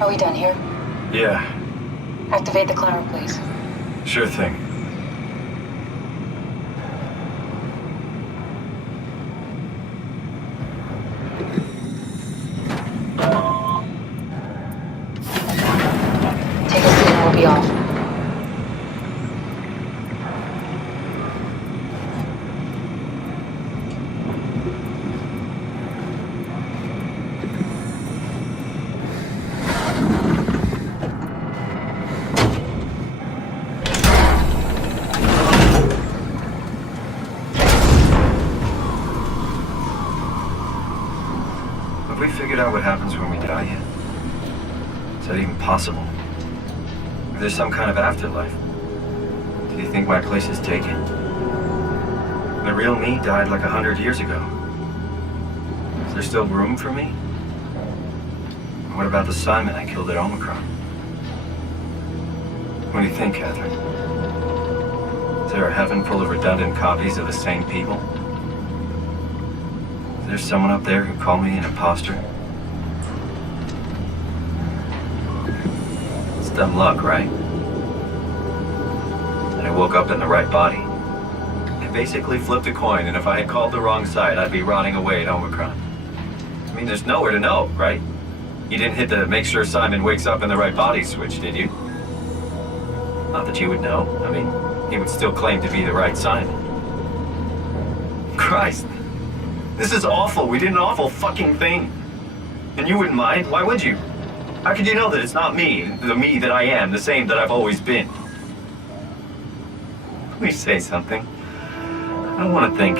Are we done here? Yeah. Activate the climber, please. Sure thing. Take a seat and we'll be off. Have we figured out what happens when we die yet? Is that even possible? If there's some kind of afterlife, do you think my place is taken? The real me died like 100 years ago. Is there still room for me? And what about the Simon I killed at Omicron? What do you think, Catherine? Is there a heaven full of redundant copies of the same people? Is there someone up there who called me an imposter? It's dumb luck, right? And I woke up in the right body. I basically flipped a coin, and if I had called the wrong side, I'd be rotting away at Omicron. I mean, there's nowhere to know, right? You didn't hit the make sure Simon wakes up in the right body switch, did you? Not that you would know. I mean, he would still claim to be the right Simon. Christ. This is awful. We did an awful fucking thing. And you wouldn't mind? Why would you? How could you know that it's not me, the me that I am, the same that I've always been? Please say something. I don't want to think.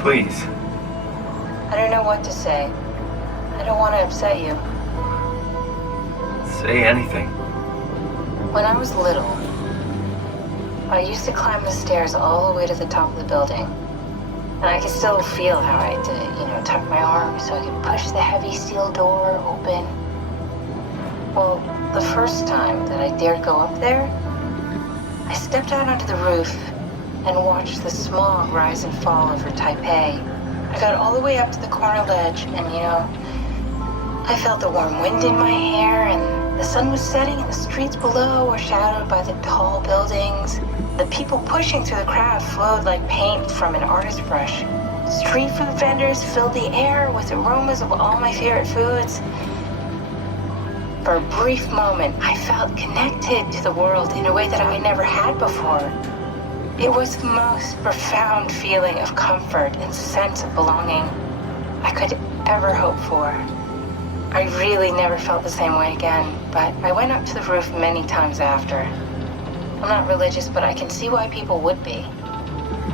Please. I don't know what to say. I don't want to upset you. Say anything. When I was little, I used to climb the stairs all the way to the top of the building. And I could still feel how I had to, tuck my arm so I could push the heavy steel door open. Well, the first time that I dared go up there, I stepped out onto the roof and watched the smog rise and fall over Taipei. I got all the way up to the corner ledge and, I felt the warm wind in my hair and the sun was setting and the streets below were shadowed by the tall buildings. The people pushing through the crowd flowed like paint from an artist's brush. Street food vendors filled the air with aromas of all my favorite foods. For a brief moment, I felt connected to the world in a way that I never had before. It was the most profound feeling of comfort and sense of belonging I could ever hope for. I really never felt the same way again, but I went up to the roof many times after. I'm not religious, but I can see why people would be.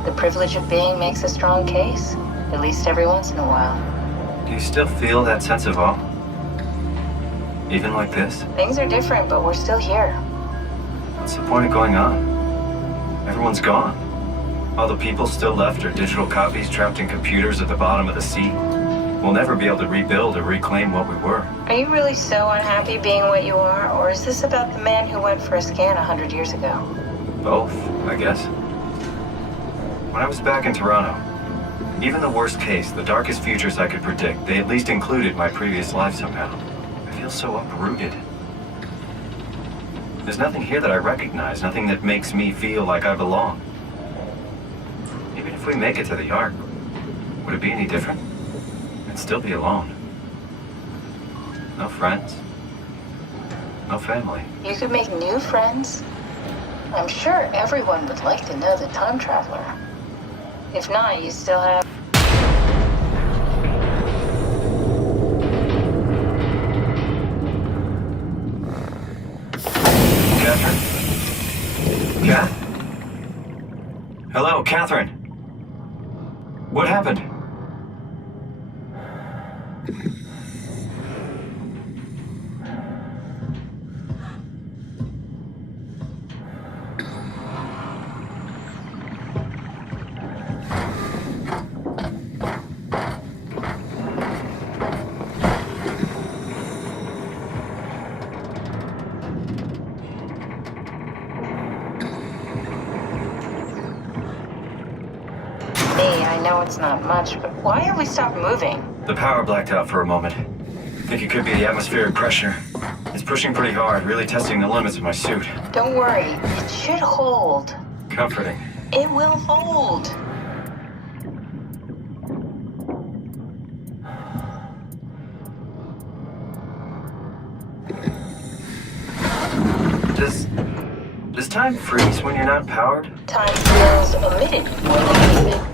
The privilege of being makes a strong case, at least every once in a while. Do you still feel that sense of awe? Even like this? Things are different, but we're still here. What's the point of going on? Everyone's gone. All the people still left are digital copies trapped in computers at the bottom of the sea. We'll never be able to rebuild or reclaim what we were. Are you really so unhappy being what you are, or is this about the man who went for a scan 100 years ago? Both, I guess. When I was back in Toronto, even the worst case, the darkest futures I could predict, they at least included my previous life somehow. I feel so uprooted. There's nothing here that I recognize, nothing that makes me feel like I belong. Even if we make it to the Ark, would it be any different? I'd still be alone. No friends. No family. You could make new friends. I'm sure everyone would like to know the time traveler. If not, you still have... Catherine? Kath? Hello, Catherine. What happened? I know it's not much, but why have we stopped moving? The power blacked out for a moment. Think it could be the atmospheric pressure. It's pushing pretty hard, really testing the limits of my suit. Don't worry, it should hold. Comforting. It will hold. Does time freeze when you're not powered? Time feels omitted more than anything.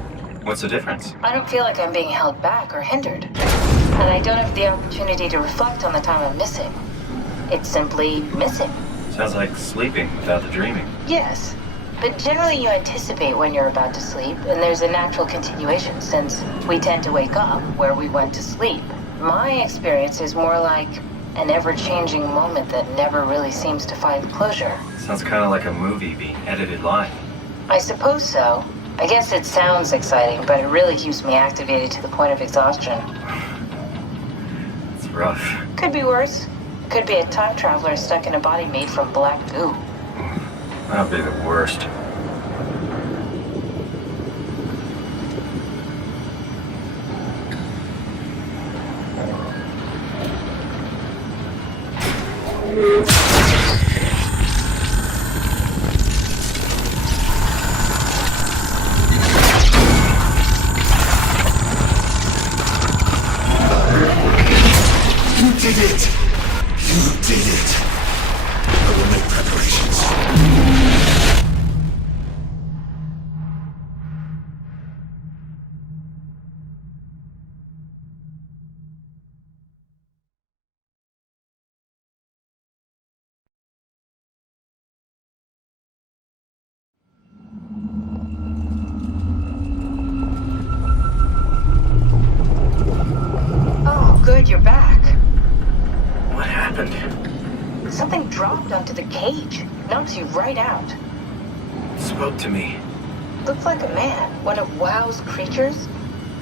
What's the difference? I don't feel like I'm being held back or hindered. And I don't have the opportunity to reflect on the time I'm missing. It's simply missing. Sounds like sleeping without the dreaming. Yes, but generally you anticipate when you're about to sleep, and there's a natural continuation since we tend to wake up where we went to sleep. My experience is more like an ever-changing moment that never really seems to find closure. Sounds kind of like a movie being edited live. I suppose so. I guess it sounds exciting, but it really keeps me activated to the point of exhaustion. It's rough. Could be worse. Could be a time traveler stuck in a body made from black goo. That'd be the worst. Good, you're back. What happened? Something dropped onto the cage. Knocks you right out. It spoke to me. Looked like a man, one of WoW's creatures.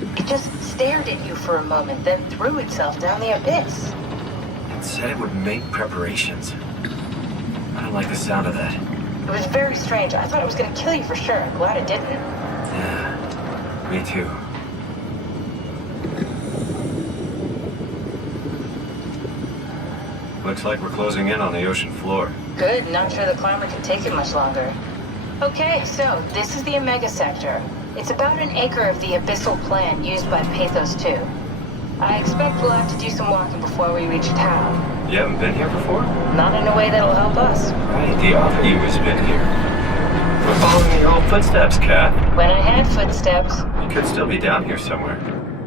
It just stared at you for a moment, then threw itself down the abyss. It said it would make preparations. I don't like the sound of that. It was very strange. I thought it was going to kill you for sure. I'm glad it didn't. Yeah, me too. Looks like we're closing in on the ocean floor. Good, not sure the climber can take it much longer. Okay, so this is the Omega Sector. It's about an acre of the abyssal plan used by Pathos 2. I expect we'll have to do some walking before we reach town. You haven't been here before? Not in a way that'll help us. Right, the other you has been here. We're following your old footsteps, Kat. When I had footsteps. You could still be down here somewhere,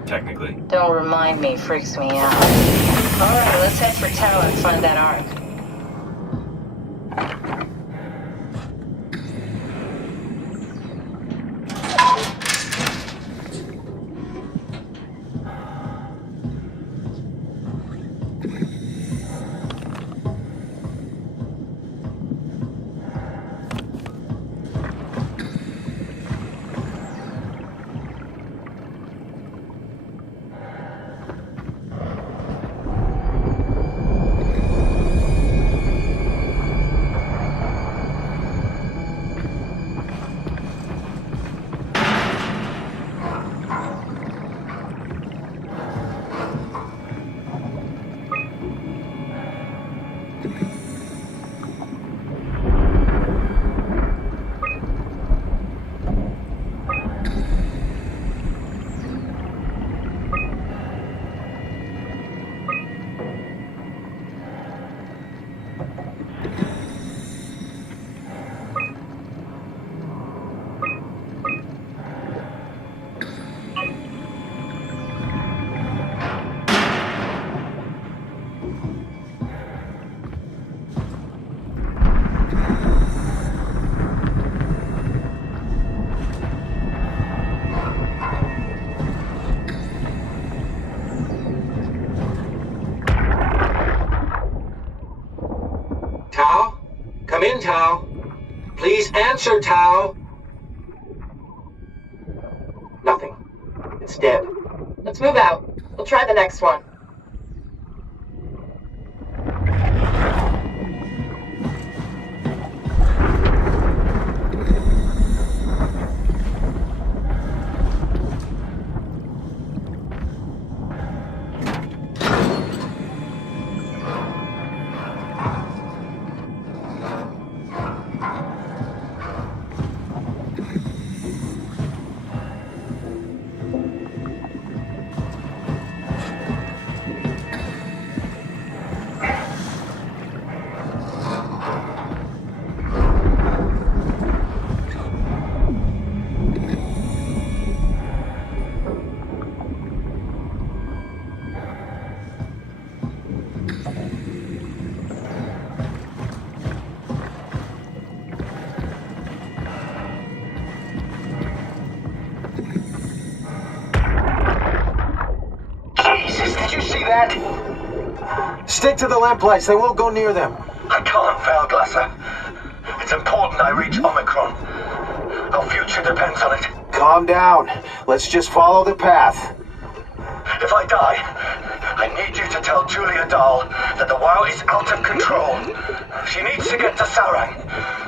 technically. Don't remind me, freaks me out. Alright, let's head for tower and find that ark. Tao. Please answer, Tao. Nothing. It's dead. Let's move out. We'll try the next one. Stick to the lamp lights. They won't go near them. I can't, Valglasser. It's important I reach Omicron. Our future depends on it. Calm down. Let's just follow the path. If I die, I need you to tell Julia Dahl that the WoW is out of control. She needs to get to Sarang.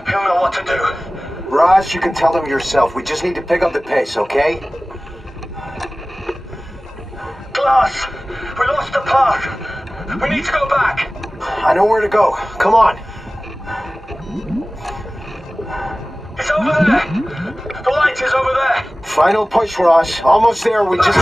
He'll know what to do. Raj, you can tell them yourself. We just need to pick up the pace, okay? Glass! We lost the path! We need to go back! I know where to go. Come on. It's over there! The light is over there! Final push, Raj. Almost there. We just...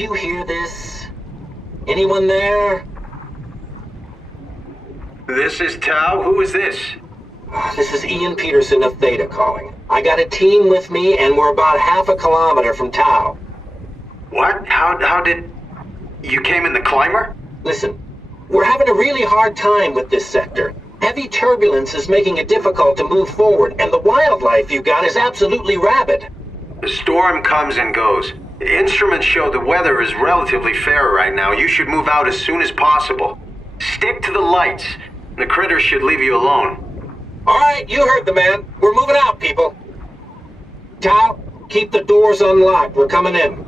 you hear this? Anyone there? This is Tau. Who is this? This is Ian Peterson of Theta calling. I got a team with me, and we're about half a kilometer from Tau. What? How did... You came in the climber? Listen, we're having a really hard time with this sector. Heavy turbulence is making it difficult to move forward, and the wildlife you got is absolutely rabid. The storm comes and goes. Instruments show the weather is relatively fair right now. You should move out as soon as possible. Stick to the lights. The critters should leave you alone. All right, you heard the man. We're moving out, people. Tau, keep the doors unlocked. We're coming in.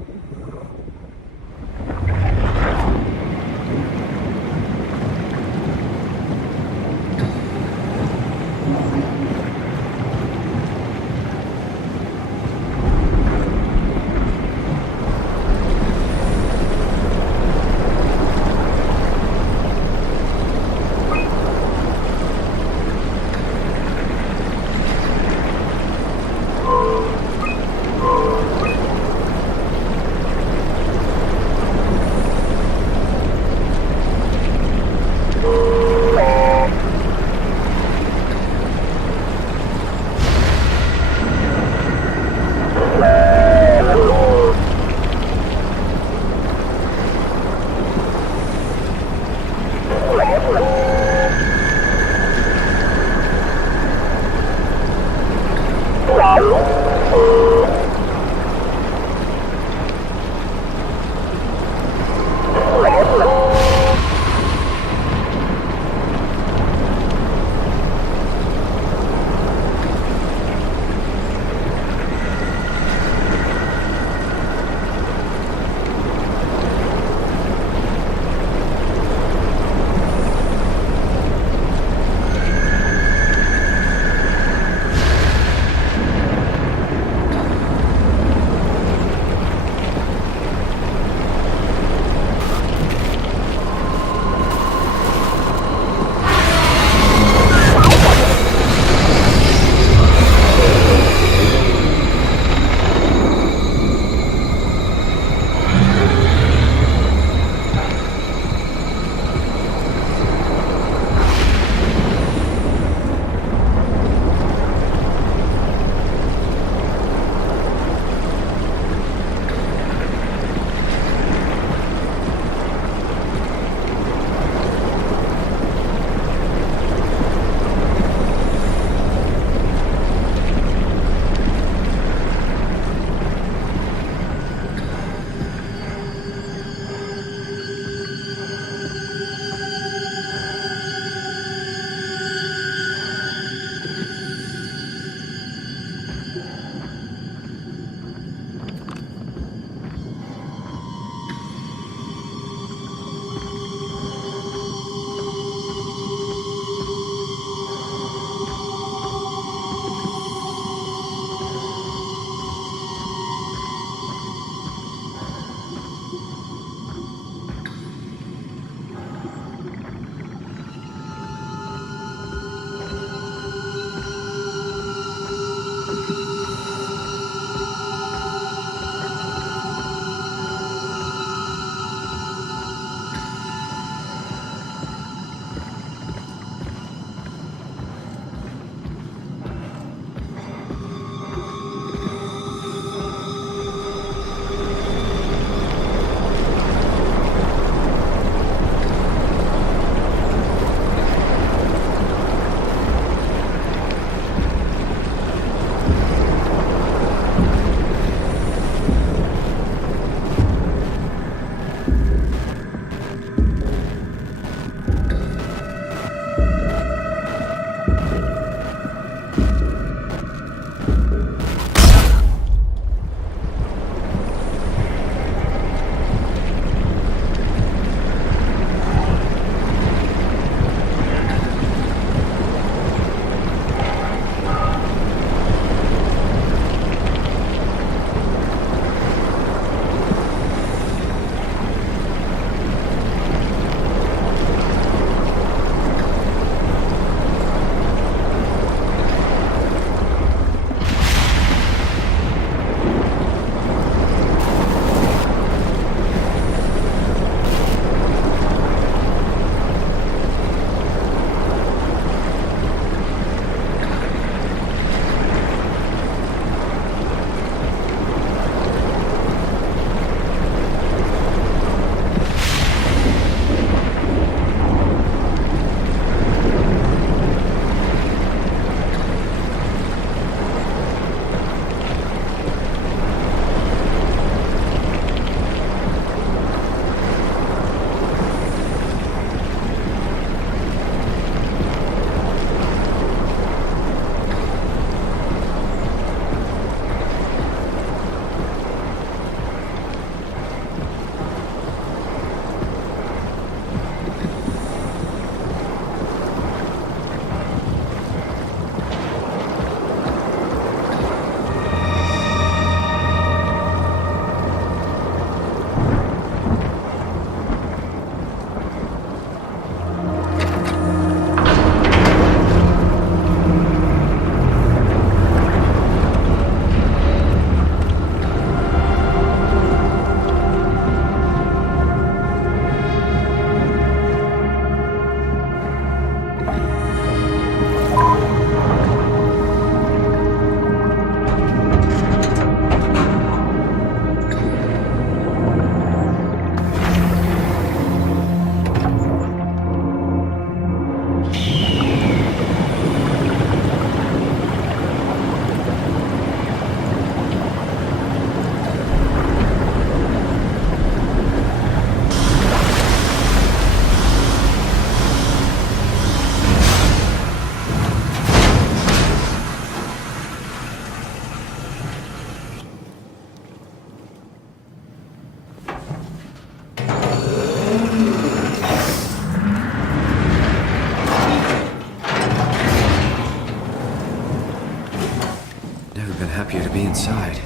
stay inside.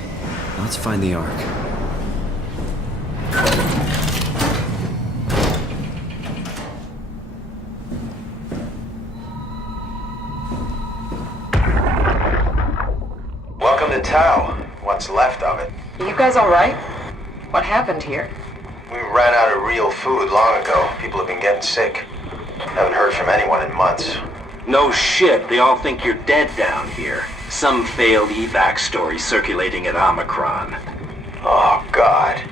Let's find the Ark. Welcome to Tau. What's left of it. You guys alright? What happened here? We ran out of real food long ago. People have been getting sick. Haven't heard from anyone in months. No shit, they all think you're dead down here. Some failed evac story circulating at Omicron. Oh, God.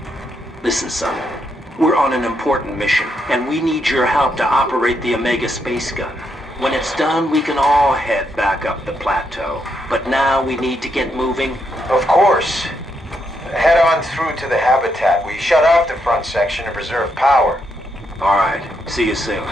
Listen, son. We're on an important mission, and we need your help to operate the Omega space gun. When it's done, we can all head back up the plateau. But now we need to get moving. Of course. Head on through to the habitat. We shut off the front section to preserve power. All right, see you soon.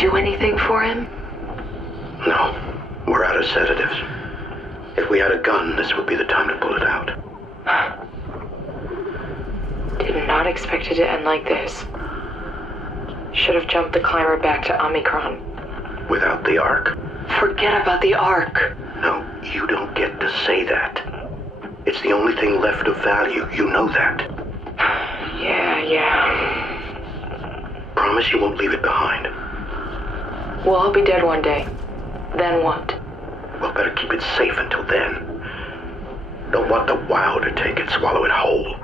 do anything for him? No. We're out of sedatives. If we had a gun, this would be the time to pull it out. Did not expect it to end like this. Should have jumped the climber back to Omicron. Without the Ark. Forget about the Ark. No, you don't get to say that. It's the only thing left of value. You know that. Yeah. Promise you won't leave it behind. Well, I'll be dead one day. Then what? Well, better keep it safe until then. Don't want the WoW to take it, swallow it whole.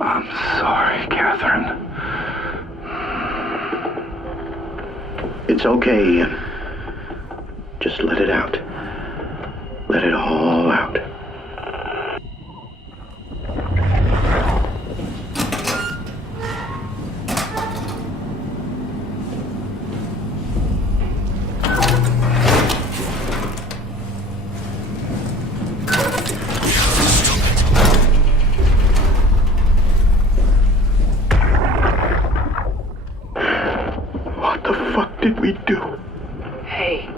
I'm sorry, Catherine. It's okay, Ian. Just let it out. Let it all out. What the fuck did we do? Hey,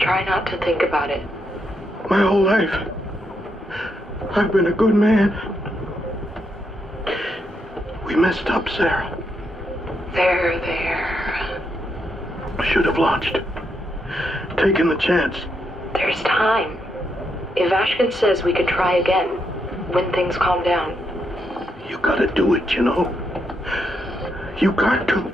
try not to think about it. My whole life, I've been a good man. We messed up, Sarah. There. Should have launched. Taken the chance. There's time. If Ashkin says we could try again, when things calm down. You gotta do it, you know. You got to.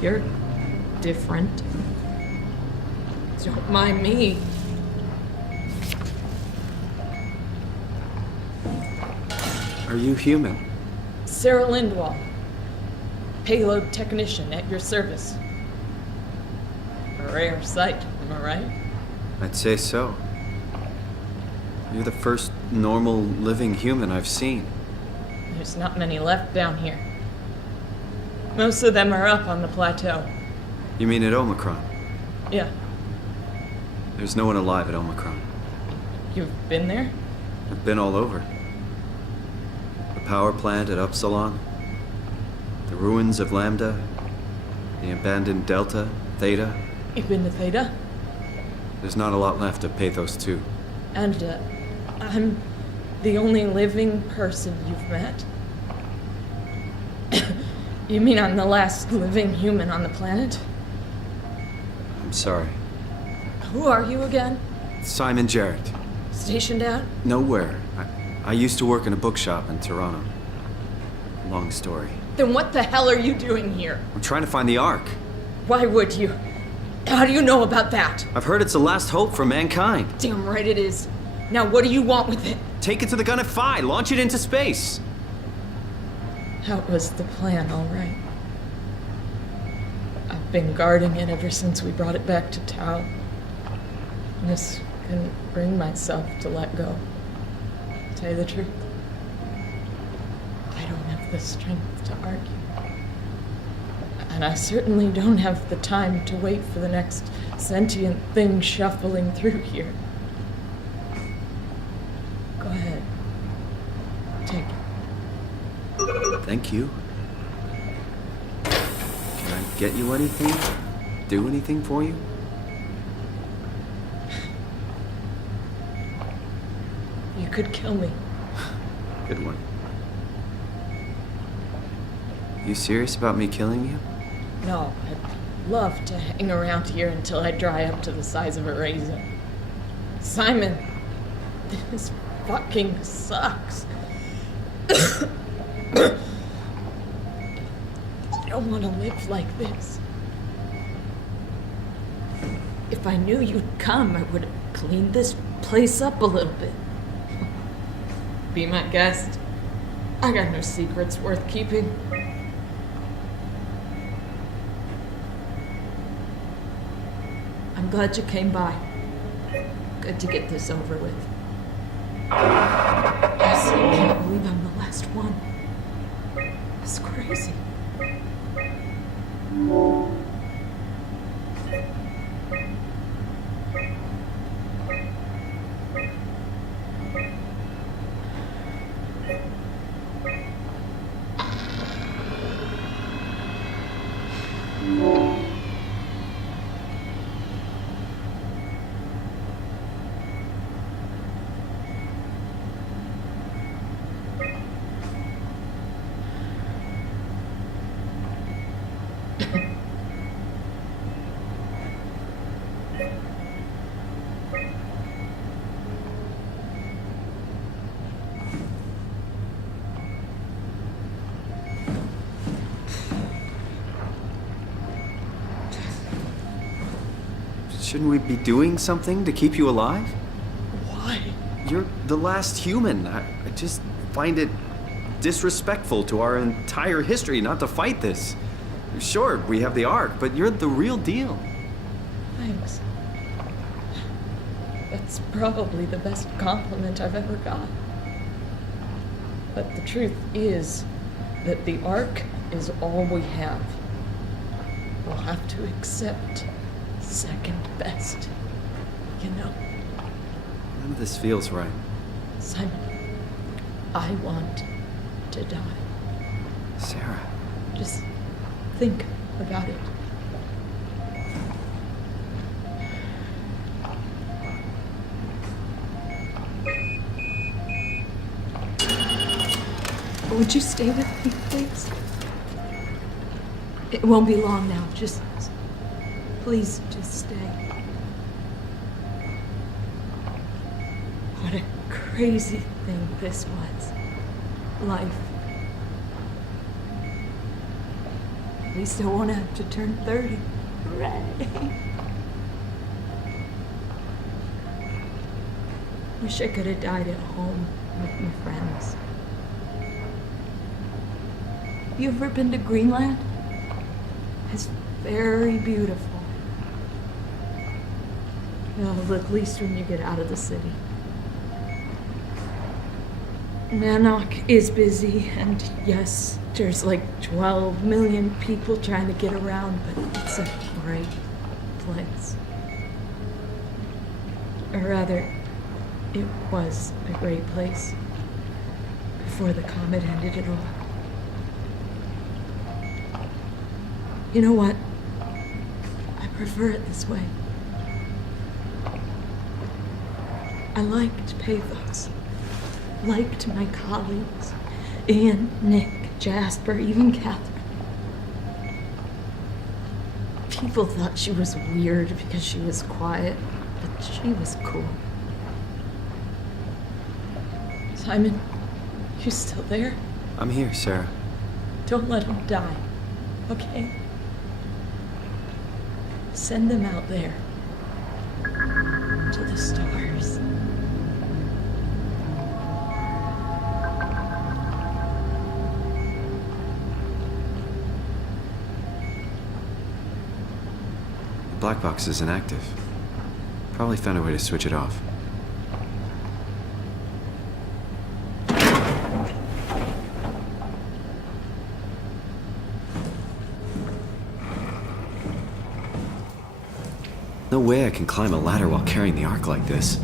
You're different. Don't mind me. Are you human? Sarah Lindwall, payload technician at your service. A rare sight, am I right? I'd say so. You're the first normal living human I've seen. There's not many left down here. Most of them are up on the plateau. You mean at Omicron? Yeah. There's no one alive at Omicron. You've been there? I've been all over. The power plant at Upsilon, the ruins of Lambda, the abandoned Delta, Theta. You've been to Theta? There's not a lot left of Pathos 2. And, I'm the only living person you've met? You mean I'm the last living human on the planet? I'm sorry. Who are you again? Simon Jarrett. Stationed out? Nowhere. I used to work in a bookshop in Toronto. Long story. Then what the hell are you doing here? I'm trying to find the Ark. Why would you? How do you know about that? I've heard it's the last hope for mankind. Damn right it is. Now what do you want with it? Take it to the Gun at Phi. Launch it into space. That was the plan, all right. I've been guarding it ever since we brought it back to Tau. Just couldn't bring myself to let go. To tell you the truth, I don't have the strength to argue. And I certainly don't have the time to wait for the next sentient thing shuffling through here. Go ahead. Thank you. Can I get you anything? Do anything for you? You could kill me. Good one. You serious about me killing you? No, I'd love to hang around here until I dry up to the size of a raisin. Simon, this fucking sucks. I don't want to live like this. If I knew you'd come, I would have cleaned this place up a little bit. Be my guest. I got no secrets worth keeping. I'm glad you came by. Good to get this over with. Yes, I can't believe I'm the last one. It's crazy. Shouldn't we be doing something to keep you alive? Why? You're the last human. I just find it disrespectful to our entire history not to fight this. Sure, we have the Ark, but you're the real deal. Thanks. That's probably the best compliment I've ever got. But the truth is that the Ark is all we have. We'll have to accept second best, you know. None of this feels right. Simon, I want to die. Sarah. Just think about it. Would you stay with me, please? It won't be long now. Please, just stay. What a crazy thing this was. Life. At least I won't have to turn 30. Hooray! Wish I could have died at home with my friends. You ever been to Greenland? It's very beautiful. Well, at least when you get out of the city. Nanook is busy, and yes, there's like 12 million people trying to get around, but it's a great place. Or rather, it was a great place before the comet ended it all. You know what? I prefer it this way. I liked Pathos. Liked my colleagues. Ian, Nick, Jasper, even Catherine. People thought she was weird because she was quiet, but she was cool. Simon, you still there? I'm here, Sarah. Don't let him die, okay? Send them out there. To the stars. The black box is inactive. Probably found a way to switch it off. No way I can climb a ladder while carrying the Ark like this.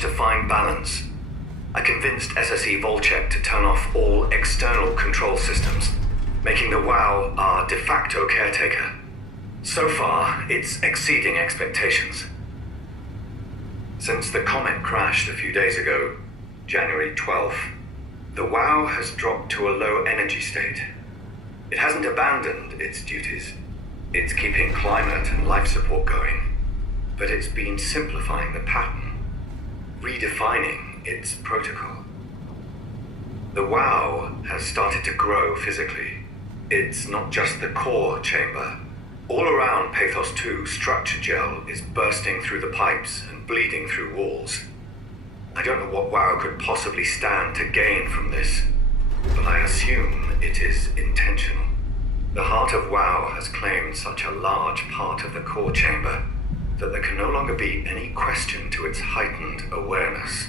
managed to find balance. I convinced SSE Volchek to turn off all external control systems, making the WoW our de facto caretaker. So far, it's exceeding expectations. Since the comet crashed a few days ago, January 12th, the WoW has dropped to a low energy state. It hasn't abandoned its duties. It's keeping climate and life support going, but it's been simplifying the pattern, redefining its protocol. The WoW has started to grow physically. It's not just the core chamber. All around Pathos 2, structure gel is bursting through the pipes and bleeding through walls. I don't know what WoW could possibly stand to gain from this, but I assume it is intentional. The heart of WoW has claimed such a large part of the core chamber that there can no longer be any question to its heightened awareness.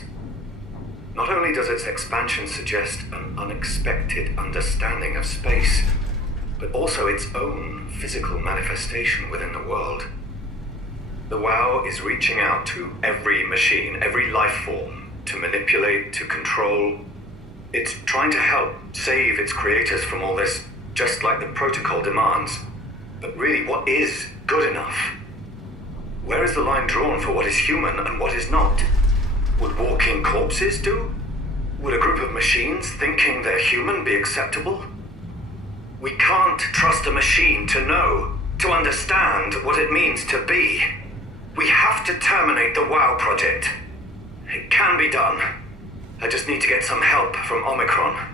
Not only does its expansion suggest an unexpected understanding of space, but also its own physical manifestation within the world. The WoW is reaching out to every machine, every life form, to manipulate, to control. It's trying to help save its creators from all this, just like the protocol demands. But really, what is good enough? Where is the line drawn for what is human and what is not? Would walking corpses do? Would a group of machines thinking they're human be acceptable? We can't trust a machine to know, to understand what it means to be. We have to terminate the WoW project. It can be done. I just need to get some help from Omicron.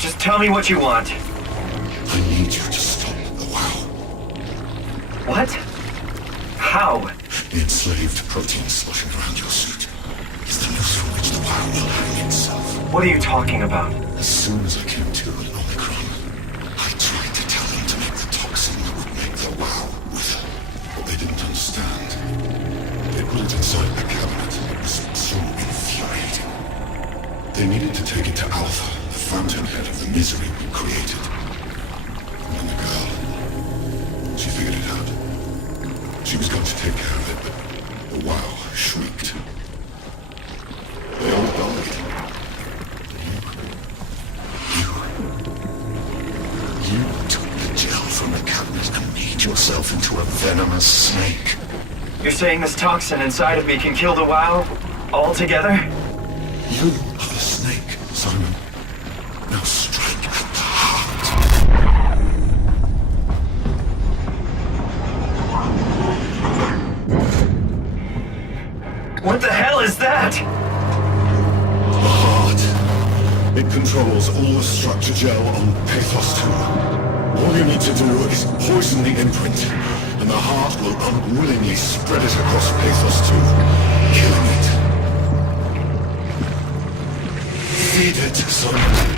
Just tell me what you want. I need you to stop the WoW. What? How? The enslaved protein sloshing around your suit is the noose from which the WoW will hang itself. What are you talking about? As soon as I came to in Omicron, I tried to tell them to make the toxin that would make the WoW wither. But they didn't understand. It ruled inside the cabinet. It was so infuriating. They needed to take it to Alpha, the fountainhead of the misery we created. And then the girl, she figured it out. She was going to take care of it, but the WoW shrieked. They all died. You took the gel from the cabinet and made yourself into a venomous snake. You're saying this toxin inside of me can kill the WoW altogether? You are the snake, Simon. Now strike at the heart. What the hell is that? The heart. It controls all the structure gel on Pathos 2. All you need to do is poison the imprint, and the heart will unwillingly spread it across Pathos 2, killing it. Feed it, Simon.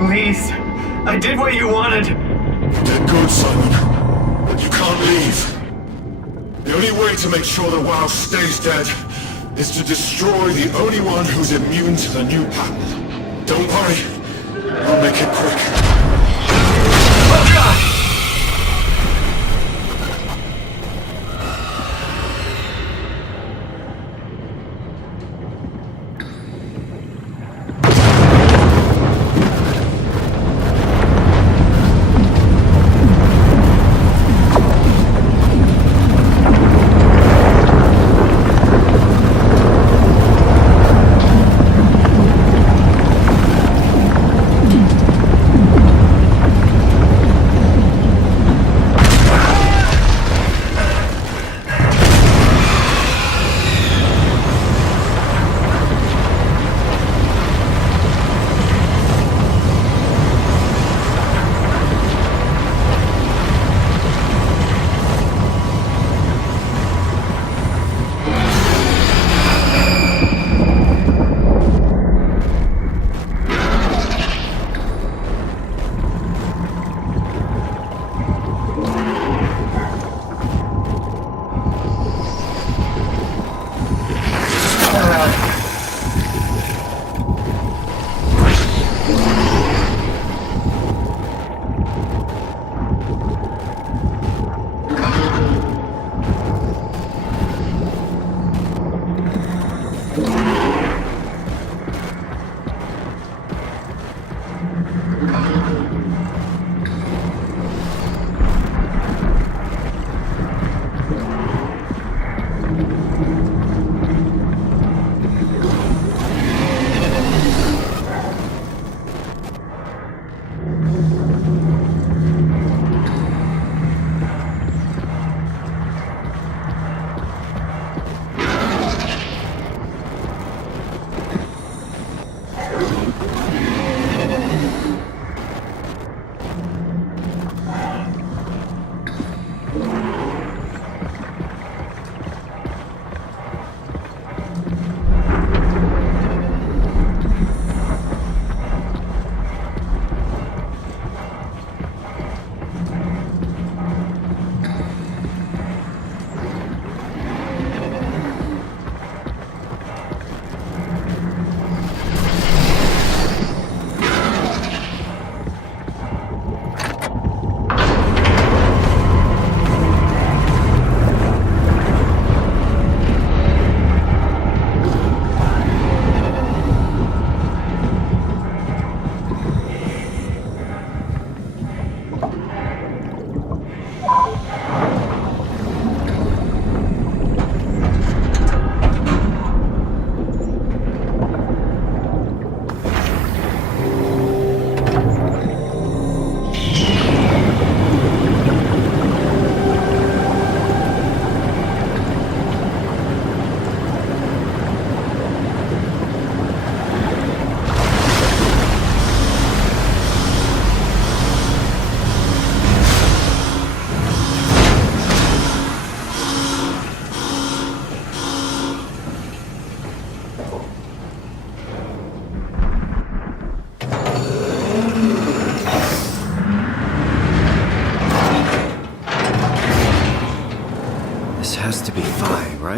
Please, I did what you wanted. They're good, Simon. But you can't leave. The only way to make sure the WoW stays dead is to destroy the only one who's immune to the new pattern. Don't worry. I'll make it quick. Oh, God!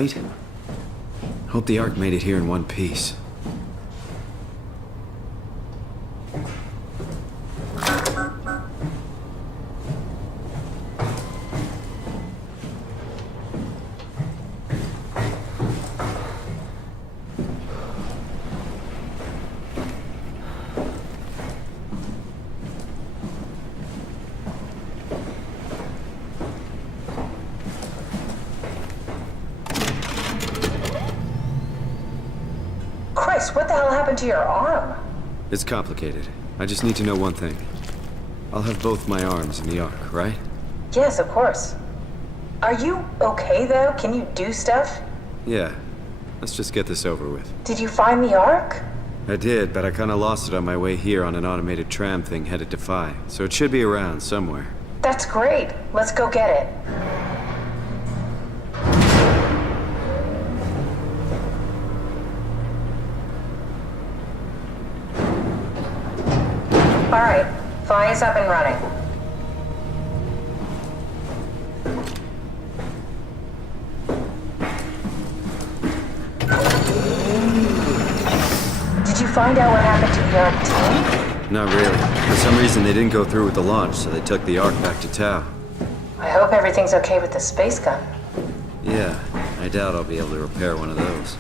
right? Hope the Ark made it here in one piece. Chris, what the hell happened to your arm? It's complicated. I just need to know one thing. I'll have both my arms in the Ark, right? Yes, of course. Are you okay, though? Can you do stuff? Yeah. Let's just get this over with. Did you find the Ark? I did, but I kinda lost it on my way here on an automated tram thing headed to Phi. So it should be around somewhere. That's great. Let's go get it. All right, Phi is up and running. Did you find out what happened to the Ark team? Not really. For some reason, they didn't go through with the launch, so they took the Ark back to Tau. I hope everything's okay with the space gun. Yeah, I doubt I'll be able to repair one of those.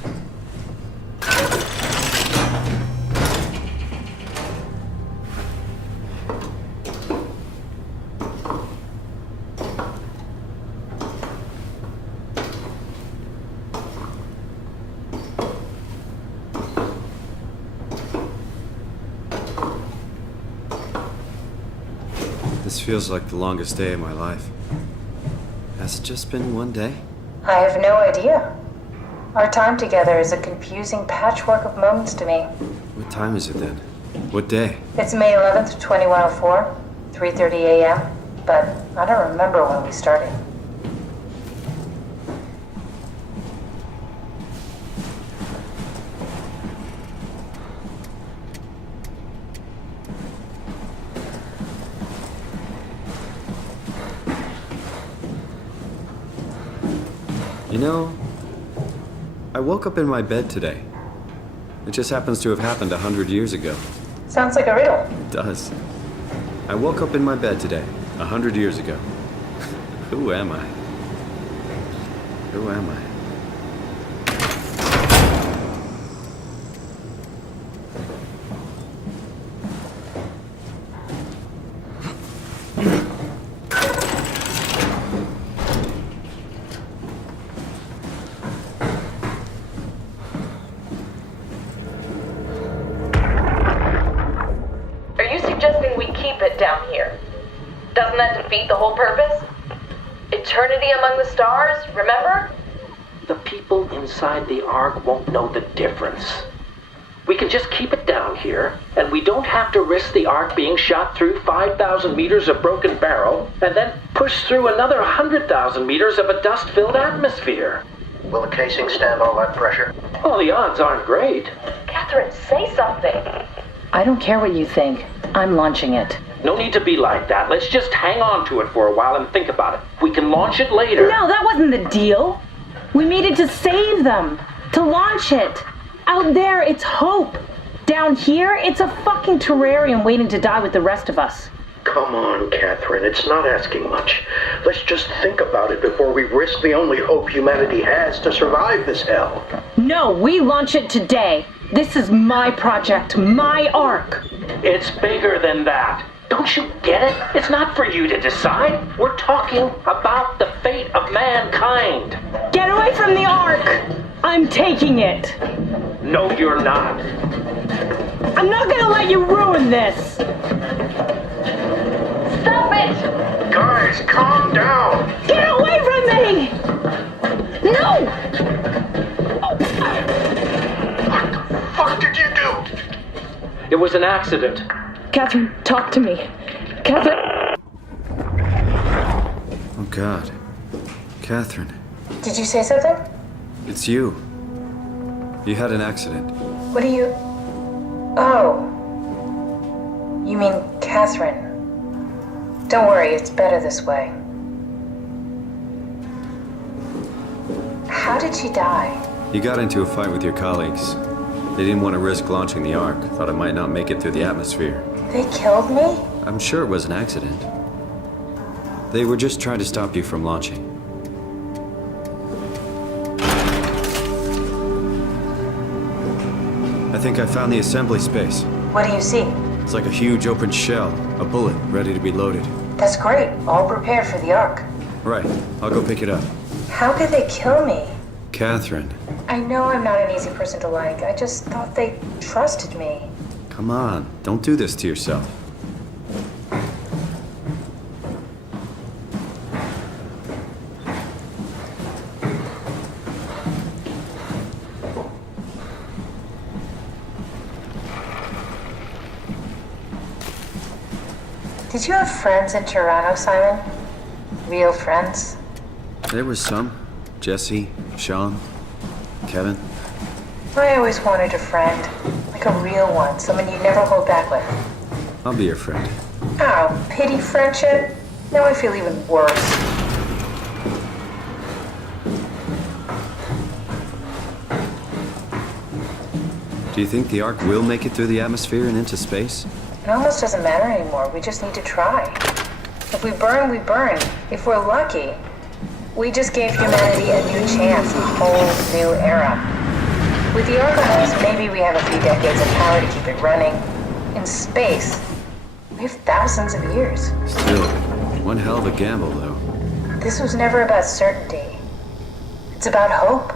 This feels like the longest day of my life. Has it just been one day? I have no idea. Our time together is a confusing patchwork of moments to me. What time is it then? What day? It's May 11th, 2104, 3:30 a.m., but I don't remember when we started. You know, I woke up in my bed today. It just happens to have happened 100 years ago. Sounds like a riddle. It does. I woke up in my bed today, 100 years ago. Who am I? Who am I? Suggesting we keep it down here. Doesn't that defeat the whole purpose? Eternity among the stars, remember? The people inside the Ark won't know the difference. We can just keep it down here, and we don't have to risk the Ark being shot through 5,000 meters of broken barrel, and then push through another 100,000 meters of a dust-filled atmosphere. Will the casing stand all that pressure? Well, the odds aren't great. Catherine, say something. I don't care what you think. I'm launching it. No need to be like that. Let's just hang on to it for a while and think about it. We can launch it later. No, that wasn't the deal. We made it to save them. To launch it. Out there, it's hope. Down here, it's a fucking terrarium waiting to die with the rest of us. Come on, Catherine. It's not asking much. Let's just think about it before we risk the only hope humanity has to survive this hell. No, we launch it today. This is my project, my Ark. It's bigger than that. Don't you get it? It's not for you to decide. We're talking about the fate of mankind. Get away from the Ark! I'm taking it. No, you're not. I'm not gonna let you ruin this. Stop it! Guys, calm down. Get away from me! No! What did you do? It was an accident. Catherine, talk to me. Catherine. Oh, God. Catherine. Did you say something? It's you. You had an accident. What do you... Oh. You mean Catherine. Don't worry, it's better this way. How How did she die? You got into a fight with your colleagues. They didn't want to risk launching the Ark. Thought it might not make it through the atmosphere. They killed me? I'm sure it was an accident. They were just trying to stop you from launching. I think I found the assembly space. What do you see? It's like a huge open shell, a bullet ready to be loaded. That's great. All prepared for the Ark. Right, I'll go pick it up. How could they kill me? Catherine, I know I'm not an easy person to like. I just thought they trusted me. come on, don't do this to yourself. Did you have friends in Toronto, Simon? Real friends? There was some. Jesse, Sean, Kevin. I always wanted a friend. Like a real one. Someone you'd never hold back with. I'll be your friend. Oh, pity friendship? Now I feel even worse. Do you think the Ark will make it through the atmosphere and into space? It almost doesn't matter anymore. We just need to try. If we burn, we burn. If we're lucky, we just gave humanity a new chance, a whole new era. With the Ark on us, maybe we have a few decades of power to keep it running. In space, we have thousands of years. Still, one hell of a gamble, though. This was never about certainty. It's about hope.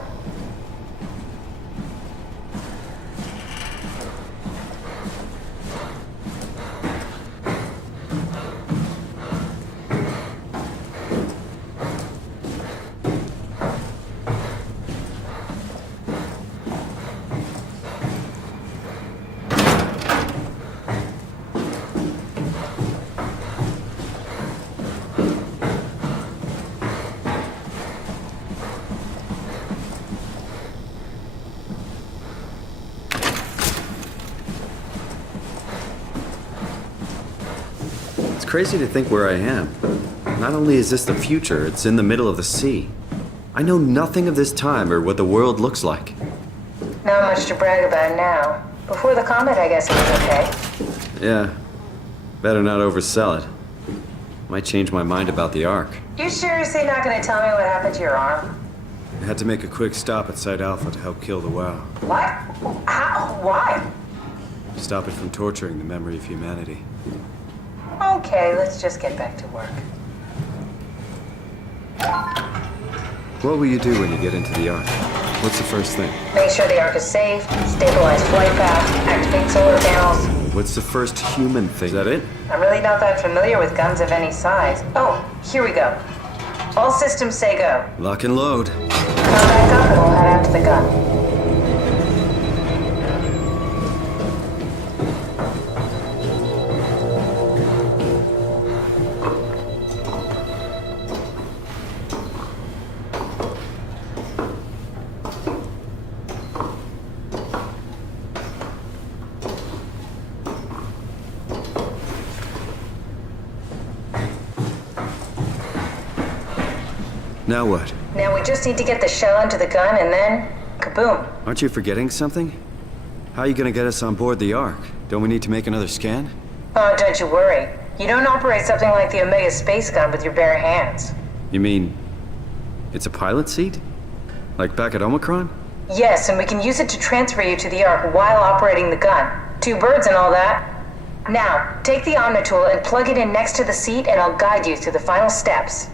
It's crazy to think where I am. Not only is this the future, it's in the middle of the sea. I know nothing of this time or what the world looks like. Not much to brag about now. Before the comet, I guess it was okay. Yeah, better not oversell it. Might change my mind about the Ark. You seriously not gonna tell me what happened to your arm? I had to make a quick stop at Site Alpha to help kill the WoW. What? How? Why? Stop it from torturing the memory of humanity. Okay, let's just get back to work. What will you do when you get into the Ark? What's the first thing? Make sure the Ark is safe, stabilize flight path, activate solar panels. What's the first human thing? Is that it? I'm really not that familiar with guns of any size. Oh, here we go. All systems say go. Lock and load. Come back up and we'll head out to the gun. Now what? Now we just need to get the shell into the gun and then, kaboom. Aren't you forgetting something? How are you gonna get us on board the Ark? Don't we need to make another scan? Oh, don't you worry. You don't operate something like the Omega space gun with your bare hands. You mean, it's a pilot seat? Like back at Omicron? Yes, and we can use it to transfer you to the Ark while operating the gun. 2 birds and all that. Now, take the Omnitool and plug it in next to the seat and I'll guide you through the final steps.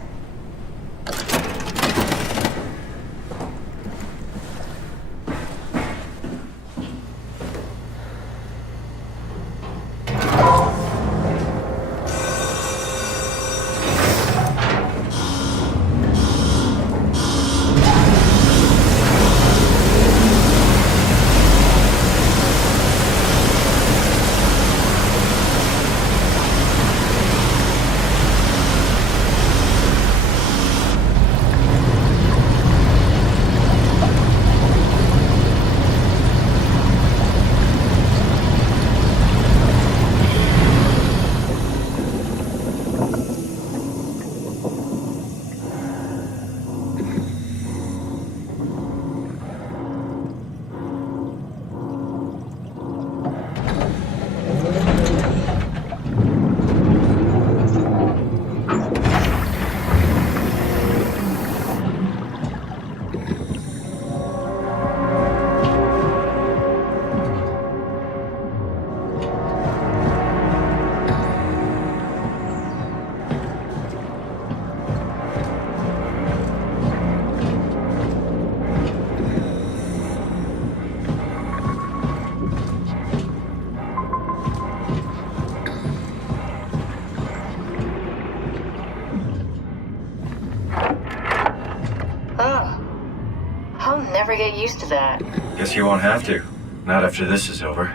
never get used to that. Guess you won't have to. Not after this is over.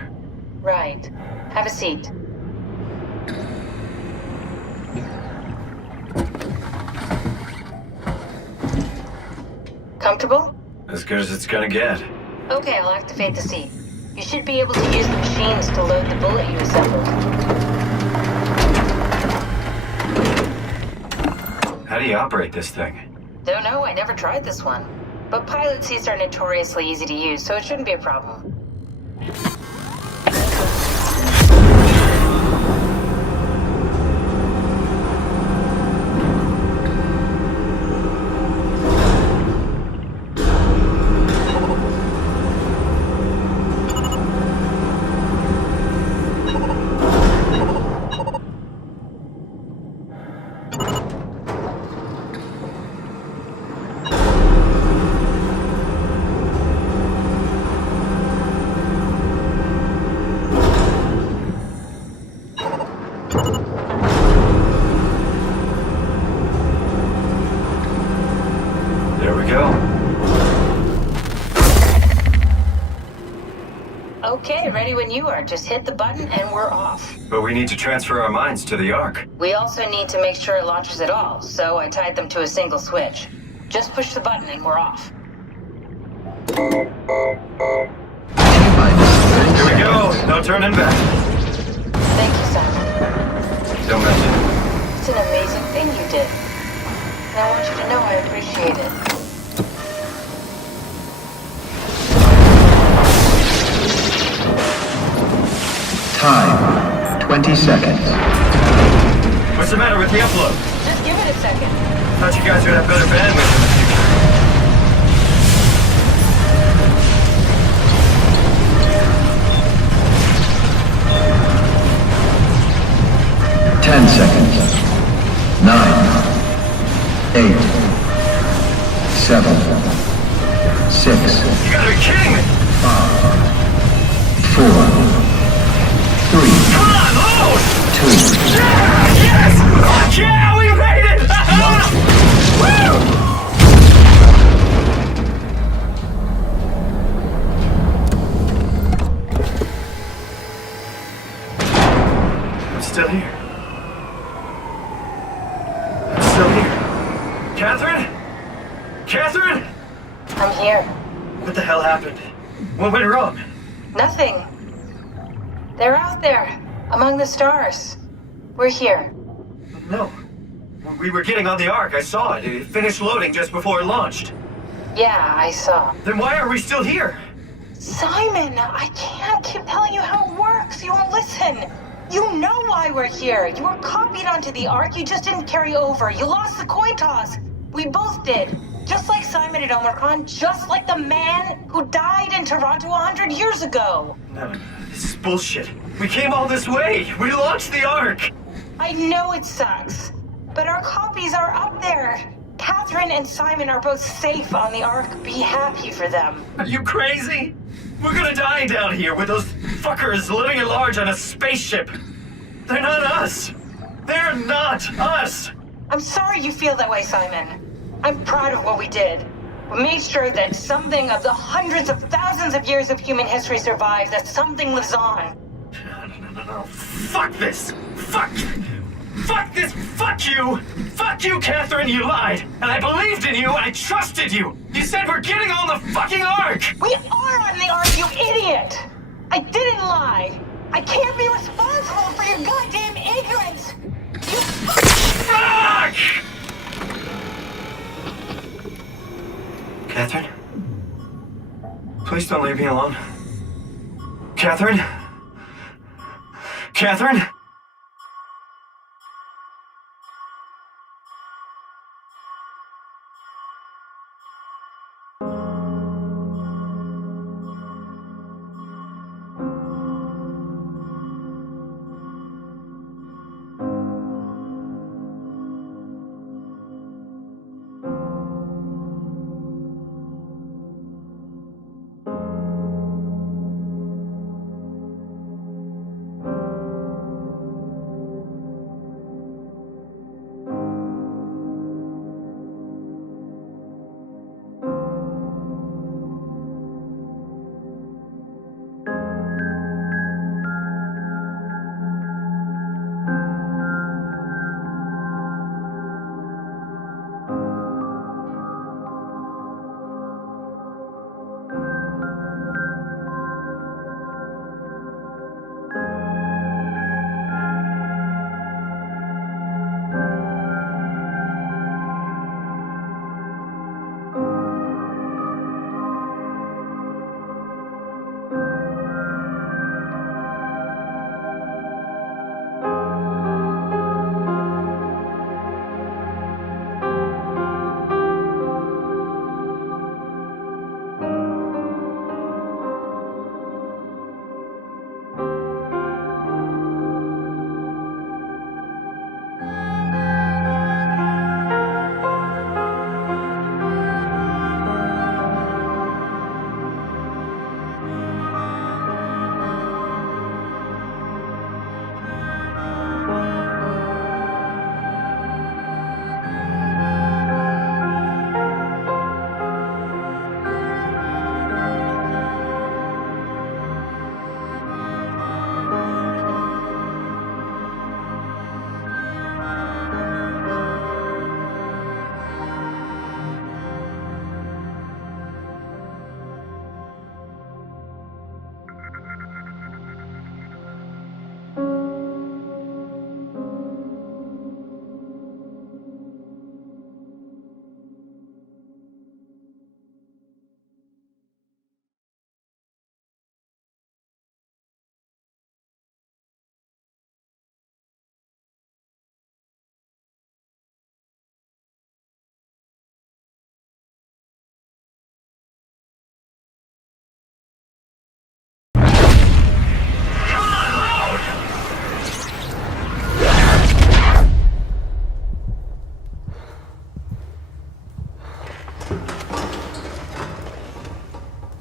Right. Have a seat. Comfortable? As good as it's gonna get. Okay, I'll activate the seat. You should be able to use the machines to load the bullet you assembled. How do you operate this thing? Don't know, I never tried this one. But pilot seats are notoriously easy to use, so it shouldn't be a problem. There we go. Okay, ready when you are. Just hit the button and we're off. But we need to transfer our minds to the Ark. We also need to make sure it launches at all, so I tied them to a single switch. Just push the button and we're off. Here we go. No turning back. Thank you, Simon. Don't mention it. It's an amazing thing you did. And I want you to know I appreciate it. Time, 20 seconds. What's the matter with the upload? Just give it a second. Thought you guys would have better bandwidth in the future. Ten seconds. 9, 8, 7, 6. You gotta be kidding me! 5, 4, 3, Come on, load! 2. Yeah! Yes! Fuck yeah! We made it! Woo! I'm still here. I'm still here. Catherine? Catherine? I'm here. What the hell happened? What went wrong? Nothing. They're out there, among the stars. We're here. No. We were getting on the Ark. I saw it. It finished loading just before it launched. Yeah, I saw. Then why are we still here? Simon, I can't keep telling you how it works. You won't listen. You know why we're here. You were copied onto the Ark. You just didn't carry over. You lost the coin toss. We both did. Just like Simon at Omicron, just like the man who died in Toronto 100 years ago. No, this is bullshit. We came all this way. We launched the Ark. I know it sucks, but our copies are up there. Catherine and Simon are both safe on the Ark. Be happy for them. Are you crazy? We're gonna die down here with those fuckers living at large on a spaceship. They're not us. They're not us. I'm sorry you feel that way, Simon. I'm proud of what we did. We made sure that something of the hundreds of thousands of years of human history survives, that something lives on. No. Fuck this. Fuck this. Fuck you. Fuck you, Catherine. You lied. And I believed in you. I trusted you. You said we're getting on the fucking Ark. We are on the Ark, you idiot. I didn't lie. I can't be responsible for your goddamn ignorance. You fuck! Catherine? Please don't leave me alone. Catherine? Catherine?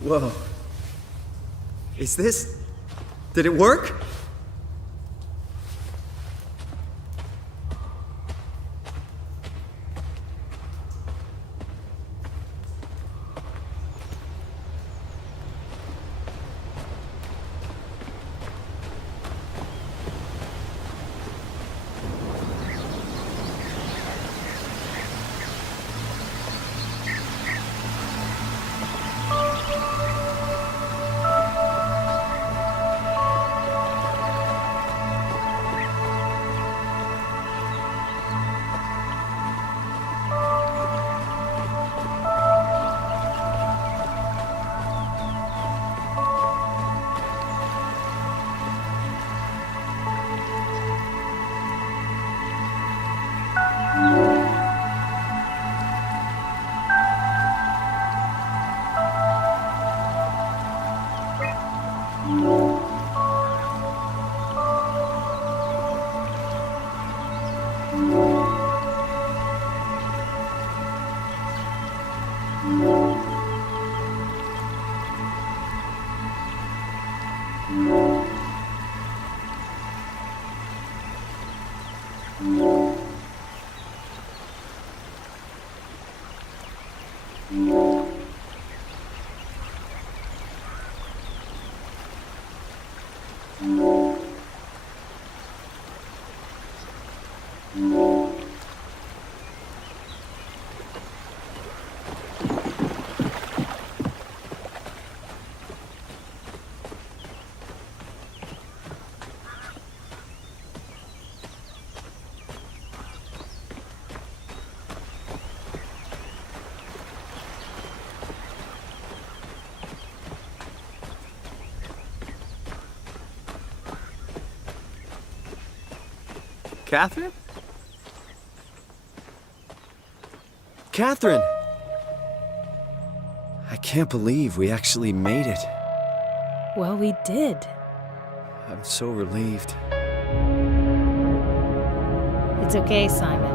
Whoa. Is this... Did it work? Catherine? Catherine! I can't believe we actually made it. Well, we did. I'm so relieved. It's okay, Simon.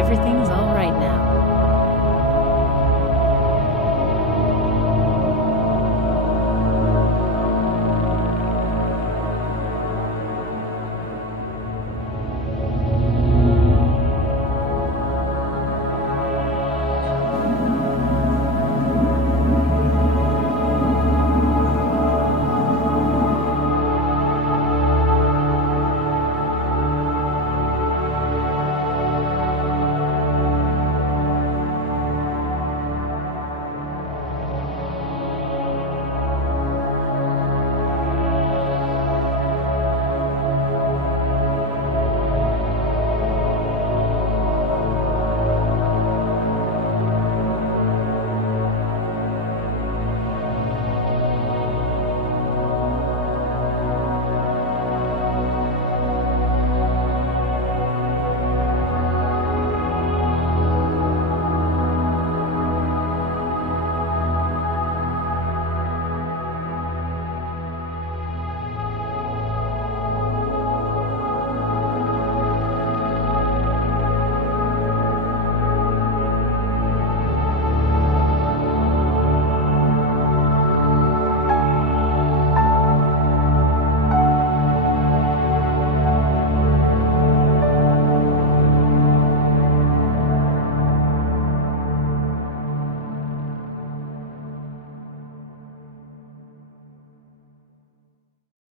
Everything's all right now.